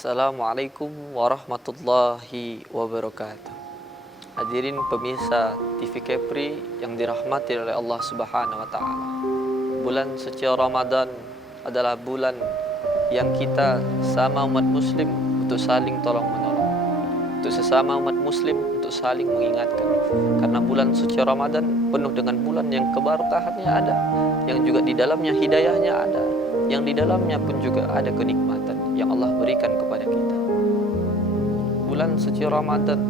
Assalamualaikum warahmatullahi wabarakatuh. Hadirin pemirsa TV Kepri yang dirahmati oleh Allah Subhanahu wa taala. Bulan suci Ramadan adalah bulan yang kita sama umat muslim untuk saling tolong menolong. Untuk sesama umat muslim untuk saling mengingatkan. Karena bulan suci Ramadan penuh dengan bulan yang keberkahannya ada, yang juga di dalamnya hidayahnya ada, yang di dalamnya pun juga ada kenikmatan yang Allah berikan kepada kita. Bulan suci Ramadan,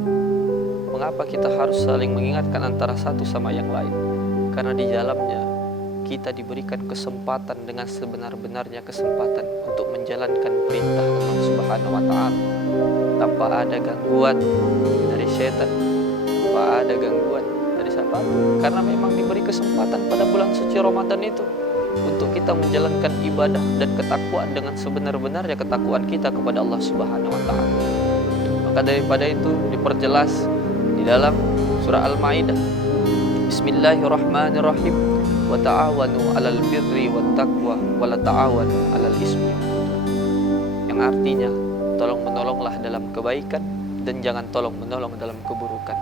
mengapa kita harus saling mengingatkan antara satu sama yang lain? Karena di dalamnya kita diberikan kesempatan dengan sebenar-benarnya kesempatan untuk menjalankan perintah Allah Subhanahu wa taala tanpa ada gangguan dari setan, tanpa ada gangguan dari siapapun. Karena memang diberi kesempatan pada bulan suci Ramadan itu untuk kita menjalankan ibadah dan ketakwaan dengan sebenar-benarnya ketakwaan kita kepada Allah Subhanahu wa taala. Maka daripada itu diperjelas di dalam surah Al-Maidah, Bismillahirrahmanirrahim, wa ta'awanu 'alal birri wat taqwa wa la ta'awanu 'alal ismi. Yang artinya tolong-menolonglah dalam kebaikan dan jangan tolong-menolong dalam keburukan.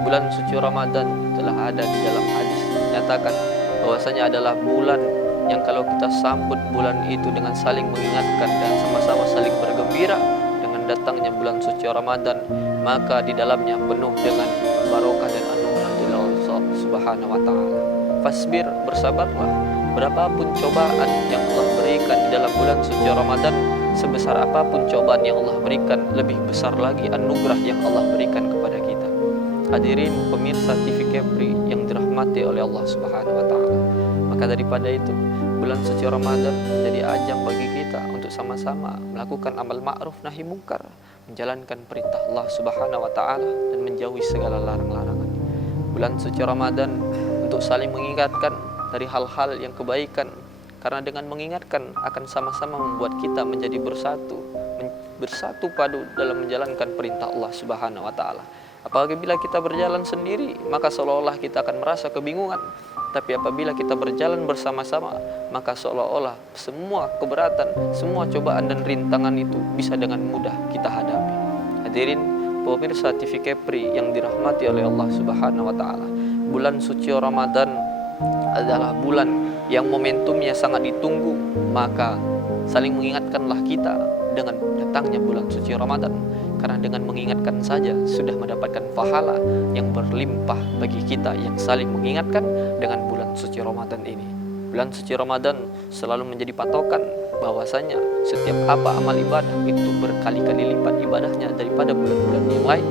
Bulan suci Ramadan telah ada di dalam hadis nyatakan bahwasanya adalah bulan yang kalau kita sambut bulan itu dengan saling mengingatkan dan sama-sama saling bergembira dengan datangnya bulan suci Ramadan, maka di dalamnya penuh dengan barokah dan anugerah dari Allah Subhanahu wa taala. Fasbir, bersabarlah. Berapapun cobaan yang Allah berikan di dalam bulan suci Ramadan, sebesar apapun cobaan yang Allah berikan, lebih besar lagi anugerah yang Allah berikan kepada kita. Hadirin pemirsa TV Kepri yang dirahmati oleh Allah Subhanahu wa taala. Maka daripada itu, bulan suci Ramadan menjadi ajang bagi kita untuk sama-sama melakukan amal ma'ruf nahi mungkar, menjalankan perintah Allah Subhanahu wa taala dan menjauhi segala larang-larangan. Bulan suci Ramadan untuk saling mengingatkan dari hal-hal yang kebaikan, karena dengan mengingatkan akan sama-sama membuat kita menjadi bersatu padu dalam menjalankan perintah Allah Subhanahu wa taala. Apabila kita berjalan sendiri, maka seolah-olah kita akan merasa kebingungan. Tapi apabila kita berjalan bersama-sama, maka seolah-olah semua keberatan, semua cobaan dan rintangan itu bisa dengan mudah kita hadapi. Hadirin pemirsa TV Kepri yang dirahmati oleh Allah Subhanahu wa taala. Bulan suci Ramadan adalah bulan yang momentumnya sangat ditunggu, maka saling mengingatkanlah kita dengan datangnya bulan suci Ramadan. Karena dengan mengingatkan saja sudah mendapatkan pahala yang berlimpah bagi kita yang saling mengingatkan dengan bulan suci Ramadan ini. Bulan suci Ramadan selalu menjadi patokan bahwasanya setiap apa amal ibadah itu berkali-kali lipat ibadahnya daripada bulan-bulan yang lain,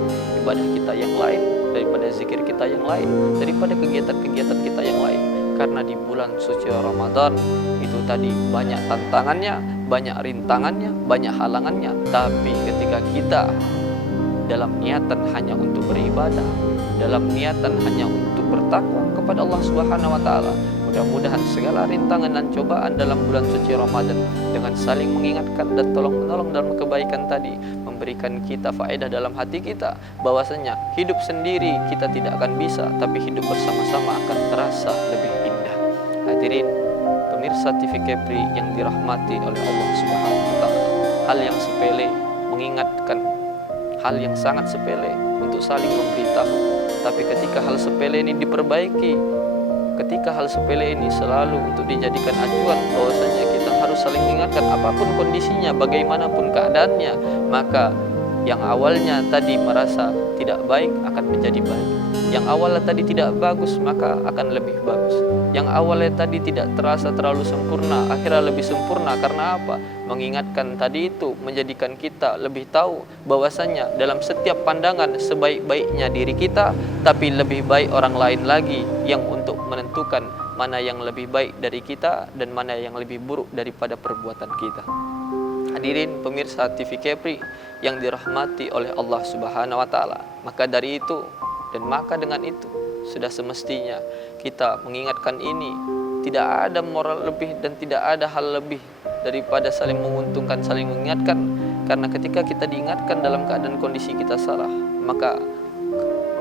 ibadah kita yang lain, daripada zikir kita yang lain, daripada kegiatan-kegiatan kita yang lain. Karena di bulan suci Ramadan itu tadi banyak tantangannya, banyak rintangannya, banyak halangannya. Tapi ketika kita dalam niatan hanya untuk beribadah, dalam niatan hanya untuk bertakwa kepada Allah Subhanahu wa taala, mudah-mudahan segala rintangan dan cobaan dalam bulan suci Ramadan dengan saling mengingatkan dan tolong-menolong dalam kebaikan tadi memberikan kita faedah dalam hati kita bahwasanya hidup sendiri kita tidak akan bisa, tapi hidup bersama-sama akan terasa lebih indah. Hadirin pemirsa TV Kepri yang dirahmati oleh Allah Subhanahu wa taala, hal yang sepele mengingatkan, hal yang sangat sepele untuk saling memberitahu, tapi ketika hal sepele ini diperbaiki, ketika hal sepele ini selalu untuk dijadikan acuan bahwasanya kita harus saling mengingatkan apapun kondisinya, bagaimanapun keadaannya, maka yang awalnya tadi merasa tidak baik akan menjadi baik. Yang awalnya tadi tidak bagus maka akan lebih bagus. Yang awalnya tadi tidak terasa terlalu sempurna akhirnya lebih sempurna. Karena apa? Mengingatkan tadi itu menjadikan kita lebih tahu bahwasanya dalam setiap pandangan sebaik-baiknya diri kita, tapi lebih baik orang lain lagi yang untuk menentukan mana yang lebih baik dari kita dan mana yang lebih buruk daripada perbuatan kita. Hadirin pemirsa TV Kepri yang dirahmati oleh Allah Subhanahu wa taala. Maka dari itu dan maka dengan itu sudah semestinya kita mengingatkan ini, tidak ada moral lebih dan tidak ada hal lebih daripada saling menguntungkan, saling mengingatkan. Karena ketika kita diingatkan dalam keadaan kondisi kita salah, maka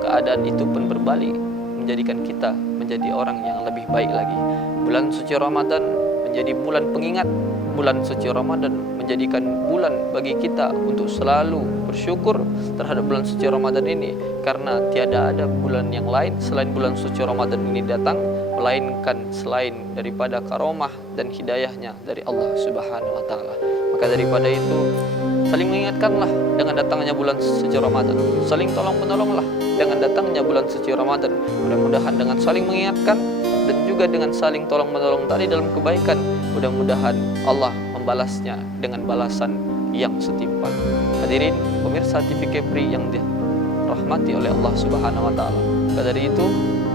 keadaan itu pun berbalik menjadikan kita menjadi orang yang lebih baik lagi. Bulan suci Ramadan menjadi bulan pengingat, bulan suci Ramadan menjadikan bulan bagi kita untuk selalu bersyukur terhadap bulan suci Ramadan ini, karena tiada ada bulan yang lain selain bulan suci Ramadan ini datang melainkan selain daripada karomah dan hidayahnya dari Allah Subhanahu wa taala. Maka daripada itu, saling mengingatkanlah dengan datangnya bulan suci Ramadan, saling tolong menolonglah dengan datangnya bulan suci Ramadan. Mudah-mudahan dengan saling mengingatkan dan juga dengan saling tolong menolong tadi dalam kebaikan, mudah-mudahan Allah membalasnya dengan balasan yang setimpal. Hadirin pemirsa TV Kepri yang dirahmati oleh Allah Subhanahu wa taala. Maka dari itu,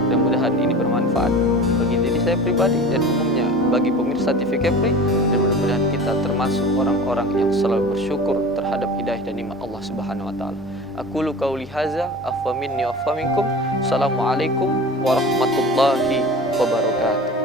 mudah-mudahan ini bermanfaat bagi diri saya pribadi dan umumnya bagi pemirsa TV Kepri, dan mudah-mudahan kita termasuk orang-orang yang selalu bersyukur terhadap hidayah dan nikmat Allah Subhanahu wa taala. Aqulu qauli hadza, afa minni wa afa minkum. Assalamualaikum warahmatullahi wabarakatuh.